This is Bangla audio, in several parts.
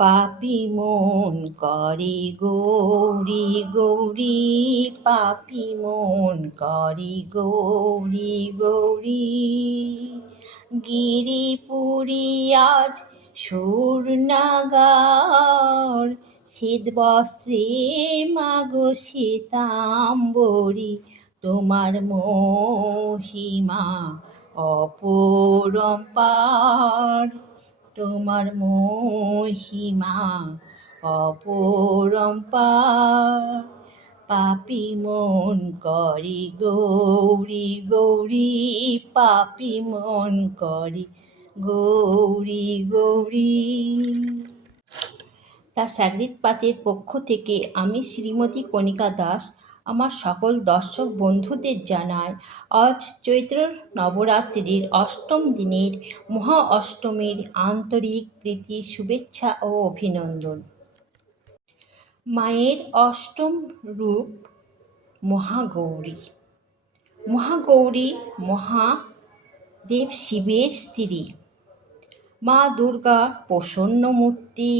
পাপি মন করে গৌরী গৌরী, পাপি মন করে গৌরী গৌরী। গিরিপুরী আজ সুরনাগার, শ্বেত বস্ত্রে মাগো শ্বেতাম্বরী। তোমার মহিমা অপরম্পার, তোমার মহিমা অপরম্পার। পাপি মন করে গৌরী গৌরী, পাপি মন করে গৌরী গৌরী। দ্য স্যাক্রেড পাথের পক্ষ থেকে আমি শ্রীমতী কণিকা দাস আমার সকল দর্শক বন্ধুদের জানাই আজ চৈত্র নবরাত্রির অষ্টম দিনের মহা অষ্টমীর আন্তরিক প্রীতি, শুভেচ্ছা ও অভিনন্দন। মায়ের অষ্টম রূপ মহাগৌরী। মহাগৌরী মহাদেব শিবের স্ত্রী। মা দুর্গার প্রসন্ন মূর্তি,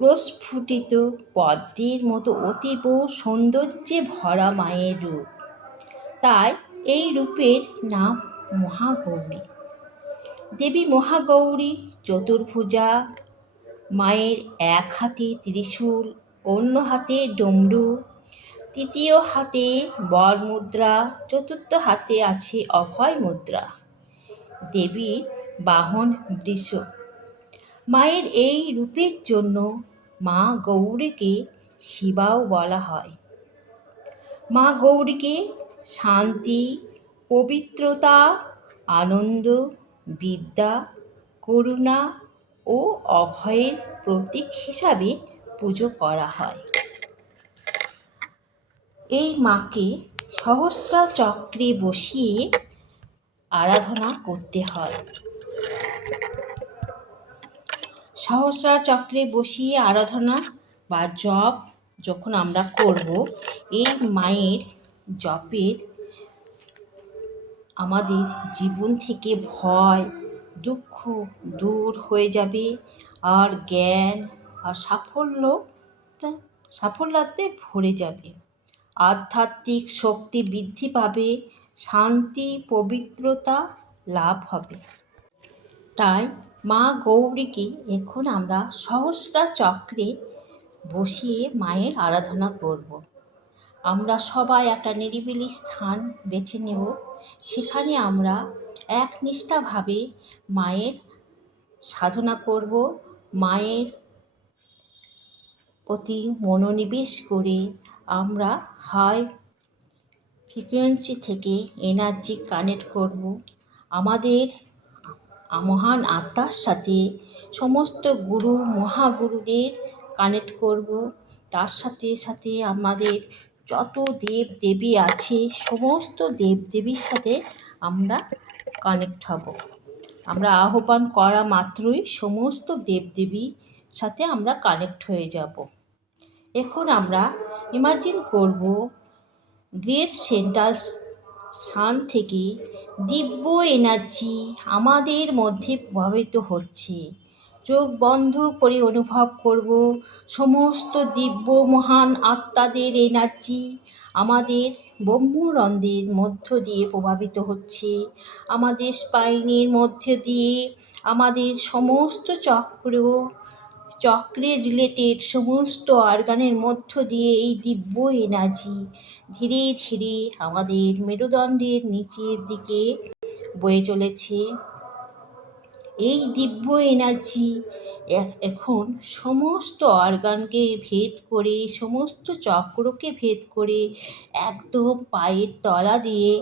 প্রস্ফুটিত পদ্মের মতো অতীব সৌন্দর্যে ভরা মায়ের রূপ, তাই এই রূপের নাম মহাগৌরী। দেবী মহাগৌরী চতুর্ভুজা। মায়ের এক হাতে ত্রিশূল, অন্য হাতে ডমরু, তৃতীয় হাতে বর মুদ্রা, চতুর্থ হাতে আছে অভয় মুদ্রা। দেবীর বাহন বৃষ। মায়ের এই রূপের জন্য মা গৌরীকে শিবাও বলা হয়। মা গৌরীকে শান্তি, পবিত্রতা, আনন্দ, বিদ্যা, করুণা ও অভয়ের প্রতীক হিসাবে পুজো করা হয়। এই মাকে সহস্রা চক্রে বসিয়ে আরাধনা করতে হয়। সহস্রা চক্রে বসিয়ে আরাধনা বা জপ যখন আমরা করব, এই মায়ের জপের আমাদের জীবন থেকে ভয়, দুঃখ দূর হয়ে যাবে, আর জ্ঞান আর সাফল্যতে ভরে যাবে। আধ্যাত্মিক শক্তি বৃদ্ধি পাবে, শান্তি, পবিত্রতা লাভ হবে। তাই মা গৌরীকে এখন আমরা সহস্রা চক্রে বসিয়ে মায়ের আরাধনা করব। আমরা সবাই একটা নিরিবিলি স্থান বেছে নেব, সেখানে আমরা একনিষ্ঠাভাবে মায়ের সাধনা করব। মায়ের প্রতি মনোনিবেশ করে আমরা হাই ফ্রিকোয়েন্সি থেকে এনার্জি কানেক্ট করব। আমাদের মহান আত্মার সাথে সমস্ত গুরু মহাগুরুদের কানেক্ট করব। তার সাথে সাথে আমাদের যত দেব দেবী আছে সমস্ত দেব দেবীর সাথে আমরা কানেক্ট হব। আমরা আহ্বান করা মাত্রই সমস্ত দেব দেবীর সাথে আমরা কানেক্ট হয়ে যাব। এখন আমরা ইমাজিন করব গ্রেট সেন্টার স্থান থেকে দিব্য এনার্জি আমাদের মধ্যে প্রবাহিত হচ্ছে। চোখ বন্ধ করে অনুভব করব সমস্ত দিব্য মহান আত্মাদের এনার্জি আমাদের ব্রহ্মরন্ধ্রের মধ্য দিয়ে প্রবাহিত হচ্ছে। আমাদের স্পাইনের মধ্যে দিয়ে আমাদের সমস্ত চক্রে রিলেটেড সমস্ত অর্গানের মধ্য দিয়ে এই দিব্য এনার্জি ধীরে ধীরে আমাদের মেরুদণ্ডের নিচের দিকে বয়ে চলেছে। এই দিব্য এনার্জি এখন সমস্ত অর্গানকে ভেদ করে, সমস্ত চক্রকে ভেদ করে একদম পায়ের তলা দিয়ে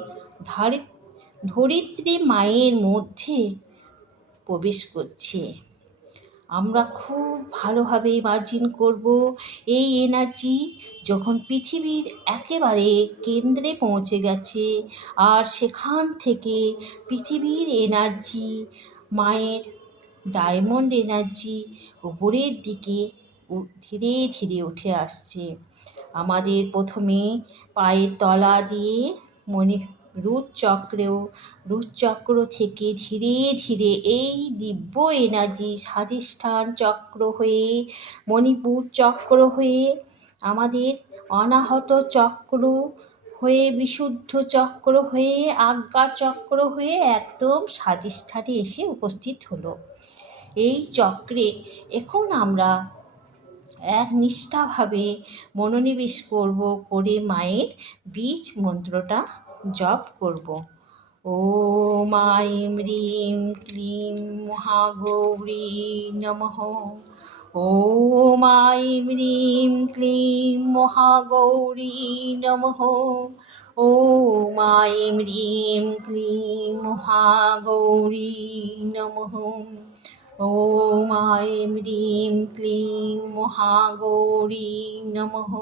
ধরিত্রী মায়ের মধ্যে প্রবেশ করছে। আমরা খুব ভালোভাবে ইমাজিন করব এই এনার্জি যখন পৃথিবীর একেবারে কেন্দ্রে পৌঁছে গেছে, আর সেখান থেকে পৃথিবীর এনার্জি, মায়ের ডায়মন্ড এনার্জি উপরের দিকে ধীরে ধীরে উঠে আসছে। আমাদের প্রথমে পায়ের তলা দিয়ে রুটচক্র থেকে ধীরে ধীরে এই দিব্য এনার্জি স্বাধিষ্ঠান চক্র হয়ে, মণিপুর চক্র হয়ে, আমাদের অনাহত চক্র হয়ে, বিশুদ্ধ চক্র হয়ে, আজ্ঞা চক্র হয়ে একদম স্বাধিষ্ঠানে এসে উপস্থিত হলো। এই চক্রে এখন আমরা একনিষ্ঠাভাবে মনোনিবেশ করব, করে মায়ের বীজ মন্ত্রটা জপ করব। ওম আইম হ্রিম ক্লিম মহাগৌরী নমঃ। ওম আইম হ্রিম ক্লিম মহাগৌরী নমঃ। ওম আইম হ্রিম ক্লিম মহাগৌরী নমঃ। ওম আইম হ্রিম ক্লিম মহাগৌরী নমঃ।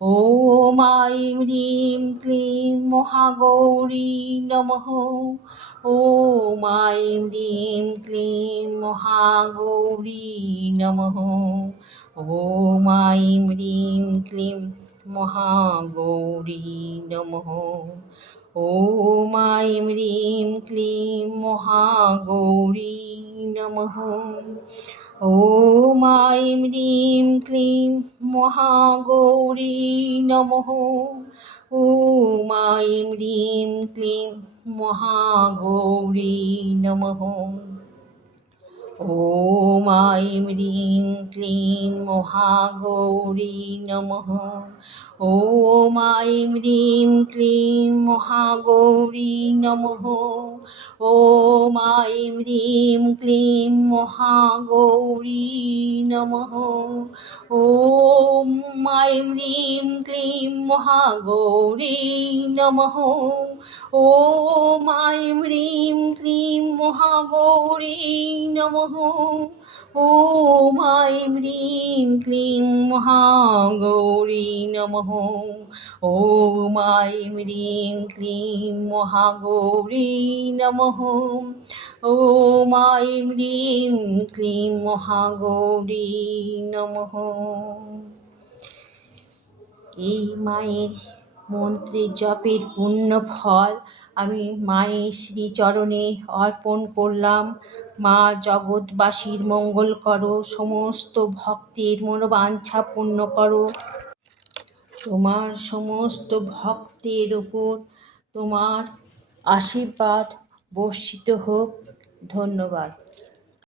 ওম আইম হ্রিম ক্লিম মহাগৌরী নমঃ। ওম আইম হ্রিম ক্লিম মহাগৌরী নমঃ। ওম আইম হ্রিম ক্লিম মহাগৌরী নমঃ। ওম আইম হ্রিম ক্লিম মহাগৌরী নমঃ। ওম আইম হ্রিম ক্লিম মহাগৌরী নমঃ। ওম আইম হ্রিম ক্লিম মহাগৌরী নমঃ। ওম আইম হ্রিম ক্লিম মহাগৌরী নমঃ। ওম আইম হ্রিম ক্লিম মহাগৌরী নমঃ। ওম আইম হ্রিম ক্লিম মহাগৌরী নমঃ। ওম আইম হ্রিম ক্লিম মহাগৌরী নমঃ। ওম আইম হ্রিম ক্লিম মহাগৌরী নমঃ। ওম আইম হ্রিম ক্লিম মহাগৌরী নমঃ। ওম আইম হ্রিম ক্লিম মহাগৌরী নমঃ। ওম আইম হ্রিম ক্লিম মহাগৌরী নমঃ। এই মায়ের মন্ত্রের জপের পূর্ণ ফল আমি মায়ের শ্রীচরণে অর্পণ করলাম। মা জগৎবাসীর মঙ্গল করো, সমস্ত ভক্তের মনোবাঞ্ছা পূর্ণ করো। তোমার সমস্ত ভক্তের উপর তোমার আশীর্বাদ বর্ষিত হোক। ধন্যবাদ।